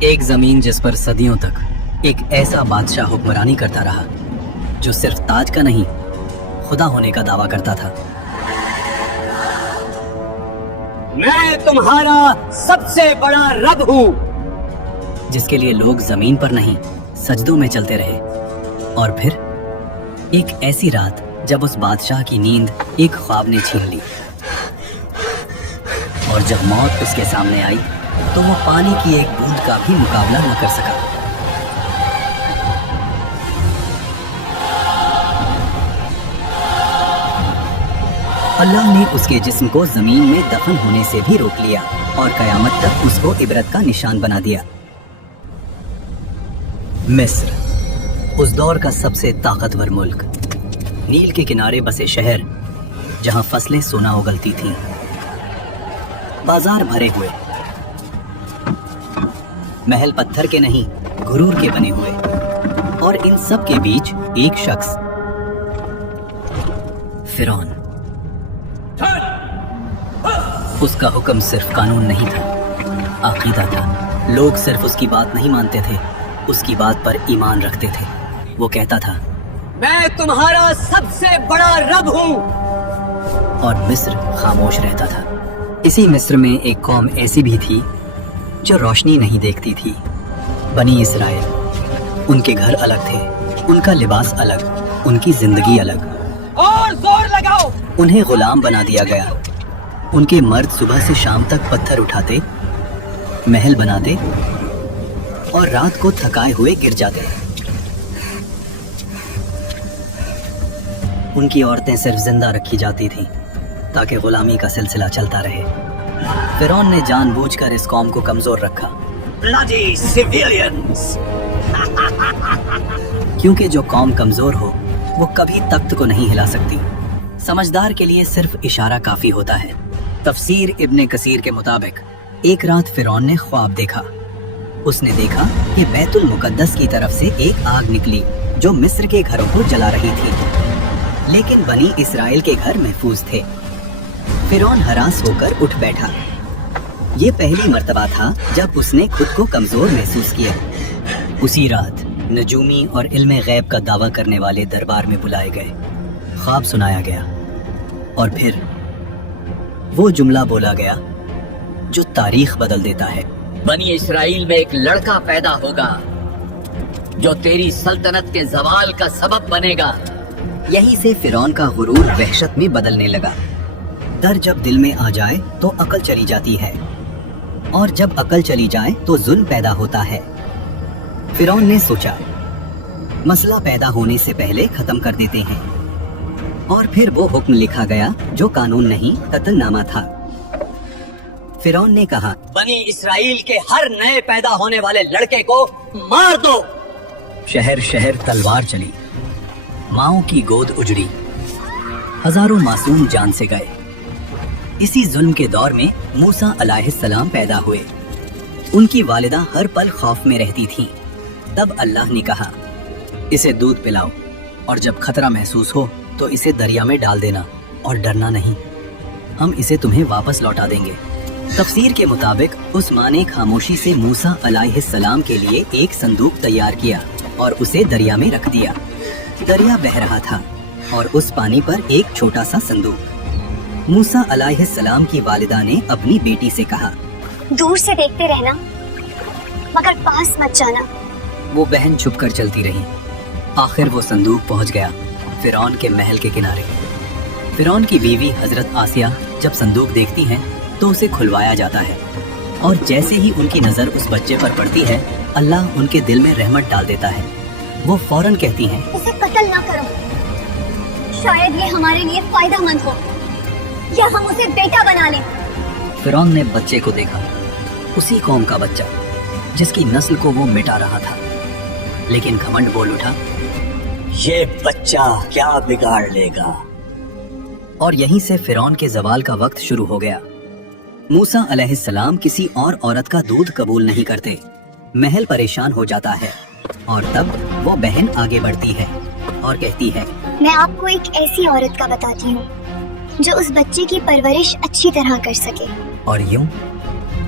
ایک زمین جس پر صدیوں تک ایک ایسا بادشاہ حکمرانی کرتا رہا جو صرف تاج کا نہیں خدا ہونے کا دعویٰ کرتا تھا۔ میں تمہارا سب سے بڑا رب ہوں، جس کے لیے لوگ زمین پر نہیں سجدوں میں چلتے رہے۔ اور پھر ایک ایسی رات جب اس بادشاہ کی نیند ایک خواب نے چھین لی، اور جب موت اس کے سامنے آئی تو وہ پانی کی ایک بوند کا بھی مقابلہ نہ کر سکا۔ اللہ نے اس کے جسم کو زمین میں دفن ہونے سے بھی روک لیا اور قیامت تک اس کو عبرت کا نشان بنا دیا۔ مصر، اس دور کا سب سے طاقتور ملک، نیل کے کنارے بسے شہر جہاں فصلیں سونا اگلتی تھیں، بازار بھرے ہوئے، محل پتھر کے نہیں غرور کے بنے ہوئے، اور ان سب کے بیچ ایک شخص، فرعون۔ اس کا حکم صرف قانون نہیں تھا، عقیدہ تھا۔ لوگ صرف اس کی بات نہیں مانتے تھے، اس کی بات پر ایمان رکھتے تھے۔ وہ کہتا تھا، میں تمہارا سب سے بڑا رب ہوں، اور مصر خاموش رہتا تھا۔ اسی مصر میں ایک قوم ایسی بھی تھی جو روشنی نہیں دیکھتی تھی، بنی اسرائیل۔ ان کے گھر الگ تھے، ان کا لباس الگ، ان کی زندگی الگ۔ اور زور لگاؤ! انہیں غلام بنا دیا گیا۔ ان کے مرد صبح سے شام تک پتھر اٹھاتے، محل بناتے، اور رات کو تھکائے ہوئے گر جاتے۔ ان کی عورتیں صرف زندہ رکھی جاتی تھیں تاکہ غلامی کا سلسلہ چلتا رہے۔ فرعون نے جان بوجھ کر اس قوم کو کمزور رکھا، Bloody civilians! کیونکہ جو قوم کمزور ہو وہ کبھی تخت کو نہیں ہلا سکتی۔ سمجھدار کے لیے صرف اشارہ کافی ہوتا ہے۔ تفسیر ابن کثیر کے مطابق ایک رات فرعون نے خواب دیکھا۔ اس نے دیکھا کہ بیت المقدس کی طرف سے ایک آگ نکلی جو مصر کے گھروں کو جلا رہی تھی، لیکن بنی اسرائیل کے گھر محفوظ تھے۔ فرعون ہراس ہو کر اٹھ بیٹھا۔ یہ پہلی مرتبہ تھا جب اس نے خود کو کمزور محسوس کیا۔ اسی رات نجومی اور علم غیب کا دعویٰ کرنے والے دربار میں بلائے گئے، خواب سنایا گیا، اور پھر وہ جملہ بولا گیا جو تاریخ بدل دیتا ہے۔ بنی اسرائیل میں ایک لڑکا پیدا ہوگا جو تیری سلطنت کے زوال کا سبب بنے گا۔ یہی سے فرعون کا غرور وحشت میں بدلنے لگا۔ ڈر جب دل میں آ جائے تو عقل چلی جاتی ہے، اور جب عقل چلی جائے تو ظلم پیدا ہوتا ہے۔ فرعون نے سوچا، مسئلہ پیدا ہونے سے پہلے ختم کر دیتے ہیں، اور پھر وہ حکم لکھا گیا جو قانون نہیں قتل نامہ تھا۔ فرعون نے کہا، بنی اسرائیل کے ہر نئے پیدا ہونے والے لڑکے کو مار دو۔ شہر شہر تلوار چلی، ماؤں کی گود اجڑی، ہزاروں معصوم جان سے گئے۔ اسی ظلم کے دور میں موسیٰ علیہ السلام پیدا ہوئے۔ ان کی والدہ ہر پل خوف میں رہتی تھیں۔ تب اللہ نے کہا، اسے دودھ پلاؤ، اور جب خطرہ محسوس ہو تو اسے دریا میں ڈال دینا، اور ڈرنا نہیں، ہم اسے تمہیں واپس لوٹا دیں گے۔ تفسیر کے مطابق اس ماں نے خاموشی سے موسیٰ علیہ السلام کے لیے ایک صندوق تیار کیا اور اسے دریا میں رکھ دیا۔ دریا بہہ رہا تھا اور اس پانی پر ایک چھوٹا سا صندوق۔ موسیٰ علیہ السلام کی والدہ نے اپنی بیٹی سے کہا، دور سے دیکھتے رہنا مگر پاس مت جانا۔ وہ بہن چھپ کر چلتی رہی۔ آخر وہ صندوق پہنچ گیا فرعون کے محل کے کنارے۔ فرعون کی بیوی حضرت آسیہ جب صندوق دیکھتی ہیں تو اسے کھلوایا جاتا ہے، اور جیسے ہی ان کی نظر اس بچے پر پڑتی ہے اللہ ان کے دل میں رحمت ڈال دیتا ہے۔ وہ فوراً کہتی ہیں، اسے قتل نہ کرو، شاید یہ ہمارے لیے فائدہ مند ہو، یا ہم اسے بیٹا بنا لیں۔ فرعون نے بچے کو دیکھا، اسی قوم کا بچہ جس کی نسل کو وہ مٹا رہا تھا، لیکن گھمنڈ بول اٹھا، یہ بچہ کیا بگاڑ لے گا۔ اور یہیں سے فرعون کے زوال کا وقت شروع ہو گیا۔ موسیٰ علیہ السلام کسی اور عورت کا دودھ قبول نہیں کرتے۔ محل پریشان ہو جاتا ہے، اور تب وہ بہن آگے بڑھتی ہے اور کہتی ہے، میں آپ کو ایک ایسی عورت کا بتاتی ہوں جو اس بچے کی پرورش اچھی طرح کر سکے۔ اور یوں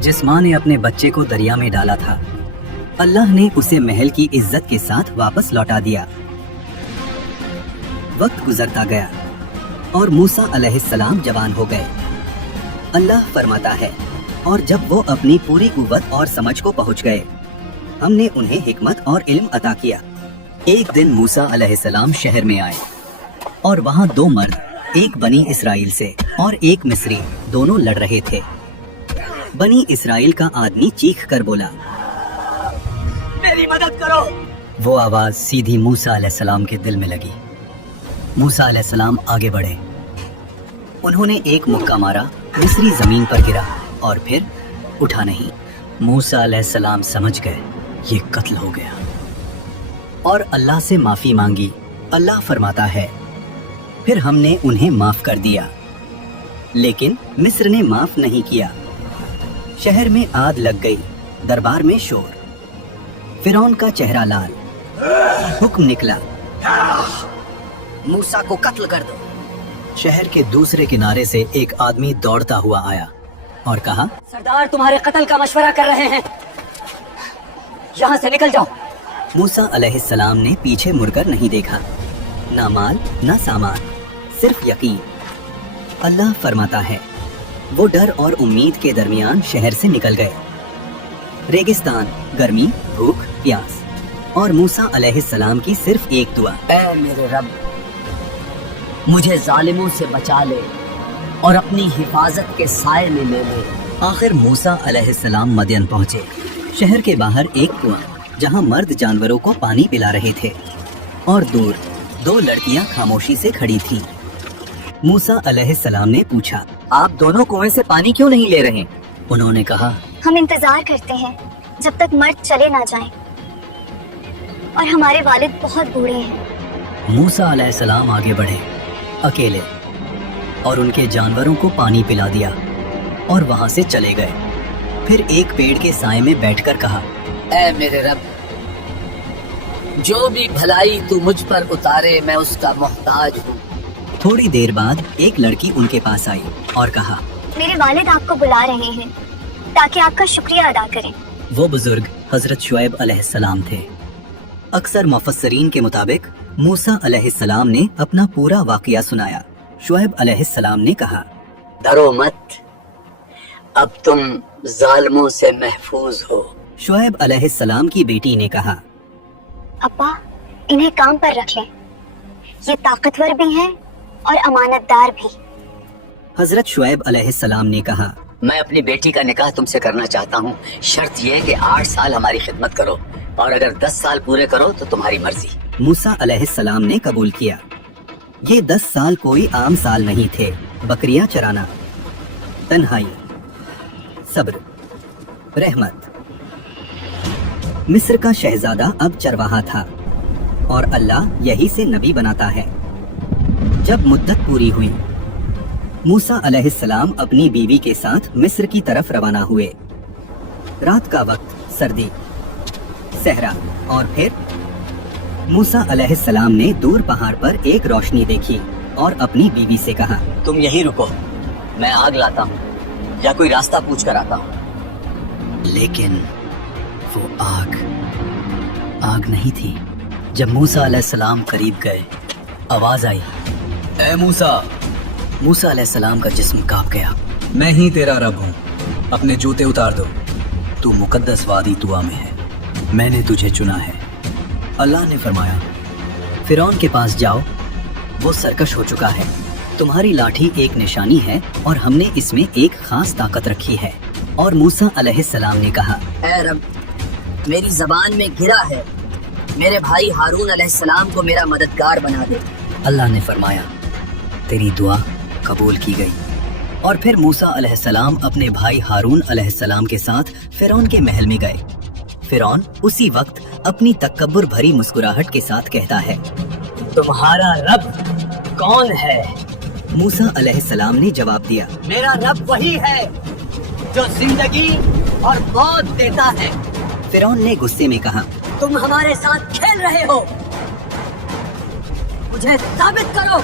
جس ماں نے اپنے بچے کو دریا میں ڈالا تھا अल्लाह ने उसे महल की इज्जत के साथ वापस लौटा दिया। वक्त गुजरता गया और मूसा अलैहिस्सलाम जवान हो गए। अल्लाह फरमाता है, और जब वो अपनी पूरी कुव्वत और समझ को पहुंच गए, हमने उन्हें हिकमत और इल्म अता किया। एक दिन मूसा अलैहिस्सलाम शहर में आए और वहाँ दो मर्द, एक बनी इसराइल से और एक मिस्री, दोनों लड़ रहे थे। बनी इसराइल का आदमी चीख कर बोला, मेरी मदद करो। वो आवाज सीधी मूसा अलैहिस्सलाम के दिल में लगी। मूसा अलैहिस्सलाम आगे बढ़े। उन्होंने एक मुक्का मारा, मिस्री जमीन पर गिरा और फिर उठा नहीं। मूसा अलैहिस्सलाम समझ गए ये कत्ल हो गया और अल्लाह से माफी मांगी। अल्लाह फरमाता है, फिर हमने उन्हें माफ कर दिया, लेकिन मिस्र ने माफ नहीं किया। शहर में आग लग गई, दरबार में शोर, फिरौन का चेहरा लाल। हुक्म निकला, मूसा को कत्ल कर दो। शहर के दूसरे किनारे से एक आदमी दौड़ता हुआ आया और कहा, सरदार तुम्हारे कत्ल का मशवरा कर रहे हैं, यहाँ से निकल जाओ। मूसा अलैहिस्सलाम ने पीछे मुड़कर नहीं देखा, ना माल ना सामान, सिर्फ यकीन। अल्लाह फरमाता है, वो डर और उम्मीद के दरमियान शहर से निकल गए। रेगिस्तान, गर्मी, भूख, प्यास और मूसा अलैहिस्सलाम की सिर्फ एक दुआ, ऐ मेरे रब, मुझे जालिमों से बचा ले और अपनी हिफाजत के साए में ले ले। आखिर मूसा अलैहिस्सलाम मदयन पहुंचे। शहर के बाहर एक कुआं, जहां मर्द जानवरों को पानी पिला रहे थे, और दूर दो लड़कियां खामोशी से खड़ी थीं। मूसा अलैहिस्सलाम ने पूछा, आप दोनों कुएं से पानी क्यों नहीं ले रहे? उन्होंने कहा, हम इंतजार करते हैं जब तक मर्द चले ना जाएं, और हमारे वालिद बहुत बूढ़े हैं। मूसा अलैहिस्सलाम आगे बढ़े अकेले और उनके जानवरों को पानी पिला दिया और वहां से चले गए। फिर एक पेड़ के साए में बैठकर कहा, ऐ मेरे रब, जो भी भलाई तू मुझ पर उतारे मैं उसका मोहताज हूँ। थोड़ी देर बाद एक लड़की उनके पास आई और कहा, मेरे वालिद आपको बुला रहे हैं ताकि आपका शुक्रिया अदा करें। वो बुजुर्ग हजरत शुएब अलैहिस्सलाम थे। अक्सर मुफस्सरीन के मुताबिक मूसा अलैहिस्सलाम ने अपना पूरा वाकया सुनाया। शुएब अलैहिस्सलाम ने कहा, डरो मत, अब तुम जालिमों से महफूज हो। शुएब अलैहिस्सलाम की बेटी ने कहा, अब्बा, इन्हें काम पर रख लें, ये ताकतवर भी हैं और अमानतदार भी। हजरत शुएब अलैहिस्सलाम ने कहा, मैं अपनी बेटी का निकाह तुमसे करना चाहता हूँ, शर्त ये कि 8 साल हमारी खिदमत करो और अगर 10 साल पूरे करो तो तुम्हारी मर्जी। मूसा अलैहिस्सलाम ने कबूल किया। ये 10 साल कोई आम साल नहीं थे। बकरियां चराना, तन्हाई, सब्र, रहमत। मिस्र का शहजादा अब चरवाहा था और अल्लाह यही से नबी बनाता है। जब मुद्दत पूरी हुई, मूसा अलैहिस्सलाम अपनी बीवी के साथ मिस्र की तरफ रवाना हुए। रात का वक्त, सर्दी, सहरा, और फिर मूसा अलैहिस्सलाम ने दूर पहाड़ पर एक रोशनी देखी और अपनी बीवी से कहा, तुम यहीं रुको, मैं आग लाता हूँ या कोई रास्ता पूछ कर आता हूँ। लेकिन वो आग नहीं थी। जब मूसा अलैहिस्सलाम करीब गए, आवाज आई, ऐ मूसा। मूसा अलैहिस्सलाम का जिस्म कांप गया। मैं ही तेरा रब हूँ, अपने जूते उतार दो। तू मुकद्दस वादी तुआ में है, मैंने तुझे चुना है। अल्लाह ने फरमाया, फिरौन के पास जाओ, वो सरकश हो चुका है। तुम्हारी लाठी एक निशानी है और हमने इसमें एक खास ताकत रखी है। और मूसा अलैहिस्सलाम ने कहा, ऐ रब, मेरी जबान में गिरा है, मेरे भाई हारून अलैहिस्सलाम को मेरा मददगार बना दे। अल्लाह ने फरमाया, तेरी दुआ कबूल की गई। और फिर मूसा अलैहिस्सलाम अपने भाई हारून अलैहिस्सलाम के साथ फिरौन के महल में गए। फिरौन उसी वक्त अपनी तकब्बुर भरी मुस्कुराहट के साथ कहता है, तुम्हारा रब कौन है? मूसा अलैहिस्सलाम ने जवाब दिया, मेरा रब वही है जो जिंदगी और मौत देता है। फिरौन ने गुस्से में कहा, तुम हमारे साथ खेल रहे हो, मुझे साबित करो।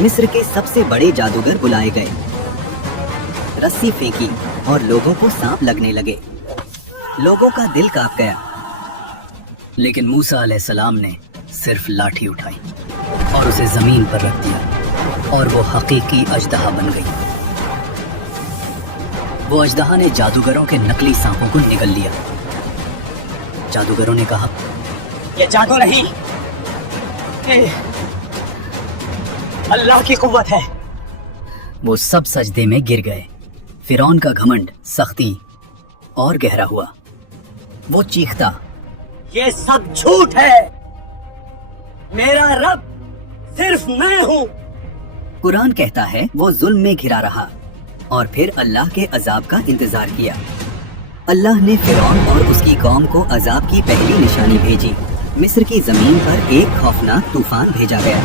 मिस्र के सबसे बड़े जादूगर बुलाए गए। रस्सी फेंकी और लोगों को सांप लगने लगे, लोगों का दिल कांप गया, लेकिन मूसा अलैहिस्सलाम ने सिर्फ लाठी उठाई और उसे जमीन पर रख दिया और वो हकीकी अजदहा बन गई। वो अजदहा ने जादूगरों के नकली सांपों को निगल लिया। जादूगरों ने कहा, ये जादू नहीं, ये अल्लाह की कुव्वत है। वो सब सजदे में गिर गए। फिरौन का घमंड, सख्ती और गहरा हुआ। वो चीखता, ये सब झूठ है, मेरा रब सिर्फ मैं हूँ। कुरान कहता है वो जुल्म में घिरा रहा और फिर अल्लाह के अजाब का इंतजार किया। अल्लाह ने फिरौन और उसकी कौम को अजाब की पहली निशानी भेजी। मिस्र की जमीन पर एक खौफनाक तूफान भेजा गया।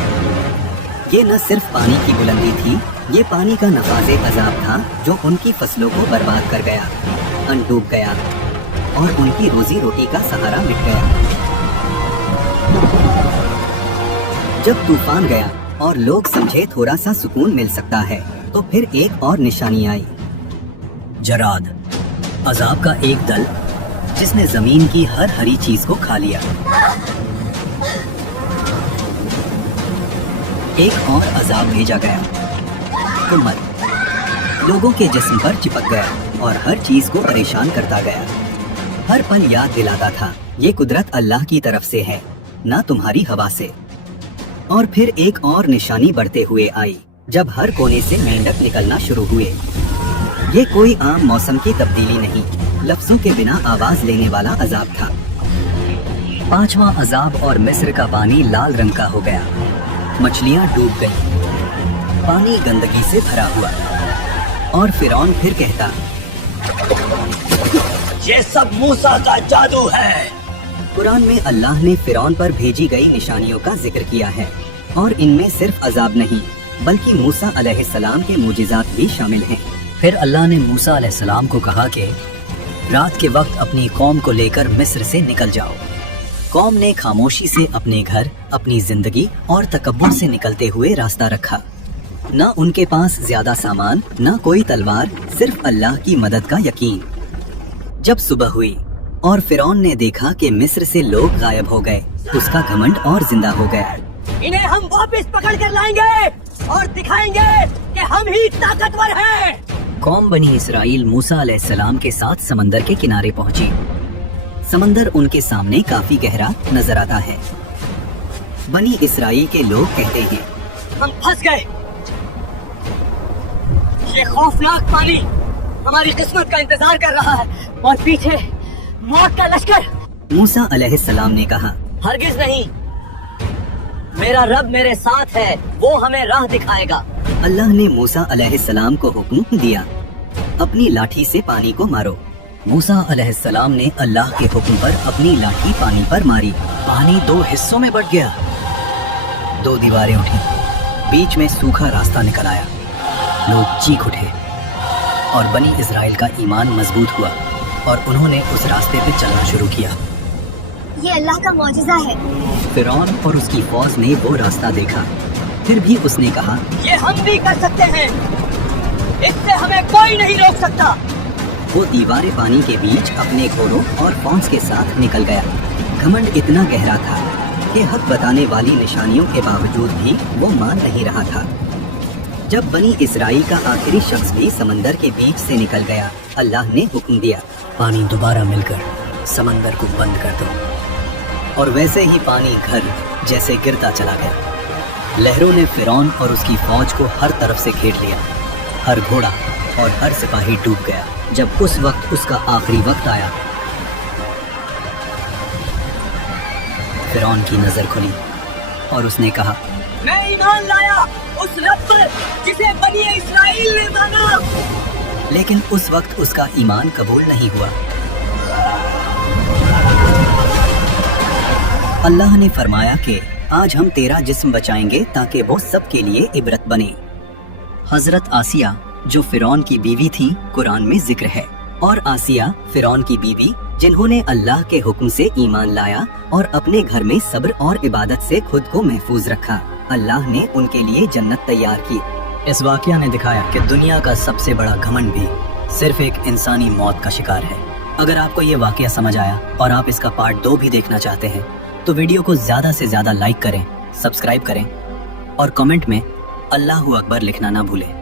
ये न सिर्फ पानी की बुलंदी थी, ये पानी का नफाज़े अजाब था जो उनकी फसलों को बर्बाद कर गया, डूब गया और उनकी रोजी रोटी का सहारा मिट गया। जब तूफान गया और लोग समझे थोड़ा सा सुकून मिल सकता है, तो फिर एक और निशानी आई। जराद, अजाब का एक दल जिसने जमीन की हर हरी चीज को खा लिया। एक और अजाब भेजा गया, कुम्मल, लोगों के जिस्म पर चिपक गया और हर चीज को परेशान करता गया। हर पल याद दिलाता था, ये कुदरत अल्लाह की तरफ से है, ना तुम्हारी हवा से। और फिर एक और निशानी बढ़ते हुए आई, जब हर कोने से मेंढक निकलना शुरू हुए। ये कोई आम मौसम की तब्दीली नहीं, लफ्जों के बिना आवाज लेने वाला अजाब था। पांचवा अजाब और मिस्र का पानी लाल रंग का हो गया। मछलियां डूब गईं, पानी गंदगी से भरा हुआ। और फिरौन फिर कहता, ये सब मूसा का जादू है। कुरान में अल्लाह ने फिरौन पर भेजी गई निशानियों का जिक्र किया है और इनमें सिर्फ अजाब नहीं बल्कि मूसा अलैहिस्सलाम के मुजिज़ात भी शामिल हैं। फिर अल्लाह ने मूसा अलैहिस्सलाम को कहा कि रात के वक्त अपनी कौम को लेकर मिस्र से निकल जाओ। कौम ने खामोशी से अपने घर, अपनी जिंदगी और तकब्बुर से निकलते हुए रास्ता रखा। न उनके पास ज्यादा सामान, न कोई तलवार, सिर्फ अल्लाह की मदद का यकीन। जब सुबह हुई और फिरौन ने देखा कि मिस्र से लोग गायब हो गए, उसका घमंड और जिंदा हो गया। इन्हें हम वापस पकड़ कर लाएंगे और दिखाएंगे कि हम ही ताकतवर हैं। कौम बनी इसराइल मूसा अलैहिस्सलाम के साथ समंदर के किनारे पहुंची। समंदर उनके सामने काफी गहरा नजर आता है। बनी इसराइल के लोग कहते हैं, हम फंस गए। ये खौफनाक पानी हमारी किस्मत का इंतजार कर रहा है और पीछे मौत का लश्कर। मूसा अलैहिस्सलाम ने कहा, हरगिज नहीं, मेरा रब मेरे साथ है, वो हमें राह दिखाएगा। अल्लाह ने मूसा अलैहिस्सलाम को हुक्म दिया, अपनी लाठी से पानी को मारो। मूसा अलैहिस्सलाम ने अल्लाह के हुक्म पर अपनी लाठी पानी पर मारी। पानी दो हिस्सों में बट गया, दो दीवारें उठी, बीच में सूखा रास्ता निकल आया। लोग चीख उठे और बनी इजराइल का ईमान मजबूत हुआ और उन्होंने उस रास्ते पे चलना शुरू किया। ये अल्लाह का मौजिज़ा है। फिरौन और उसकी फौज ने वो रास्ता देखा, फिर भी उसने कहा, ये हम भी कर सकते हैं, इससे हमें कोई नहीं रोक सकता। वो दीवारें पानी के बीच अपने घोड़ों और फौज के साथ निकल गया। घमंड इतना गहरा था कि हक बताने वाली निशानियों के बावजूद भी वो मान नहीं रहा था। जब बनी इसराइल का आखिरी शख्स भी समंदर के बीच से निकल गया, अल्लाह ने हुक्म दिया, पानी दोबारा मिलकर समंदर को बंद कर दो। और वैसे ही पानी घर जैसे गिरता चला गया। लहरों ने फिरौन और उसकी फौज को हर तरफ से घेर लिया। हर घोड़ा और हर सिपाही डूब गया। जब उस वक्त उसका आखिरी वक्त आया, फिरौन की नजर खुली और उसने कहा, मैं ईमान लाया उस रब पर जिसे बनी इस्राइल ने माना। लेकिन उस वक्त उसका ईमान कबूल नहीं हुआ। अल्लाह ने फरमाया कि आज हम तेरा जिस्म बचाएंगे ताकि वो सबके लिए इबरत बने। हजरत आसिया जो फिरौन की बीवी थी, कुरान में जिक्र है। और आसिया फिरौन की बीवी जिन्होंने अल्लाह के हुक्म से ईमान लाया और अपने घर में सब्र और इबादत से खुद को महफूज रखा, अल्लाह ने उनके लिए जन्नत तैयार की। इस वाकया ने दिखाया कि दुनिया का सबसे बड़ा घमंड भी सिर्फ एक इंसानी मौत का शिकार है। اگر آپ کو یہ واقعہ سمجھ آیا اور آپ اس کا پارٹ 2 بھی دیکھنا چاہتے ہیں تو ویڈیو کو زیادہ سے زیادہ لائک کریں، سبسکرائب کریں اور کمنٹ میں اللہ اکبر لکھنا نہ بھولیں۔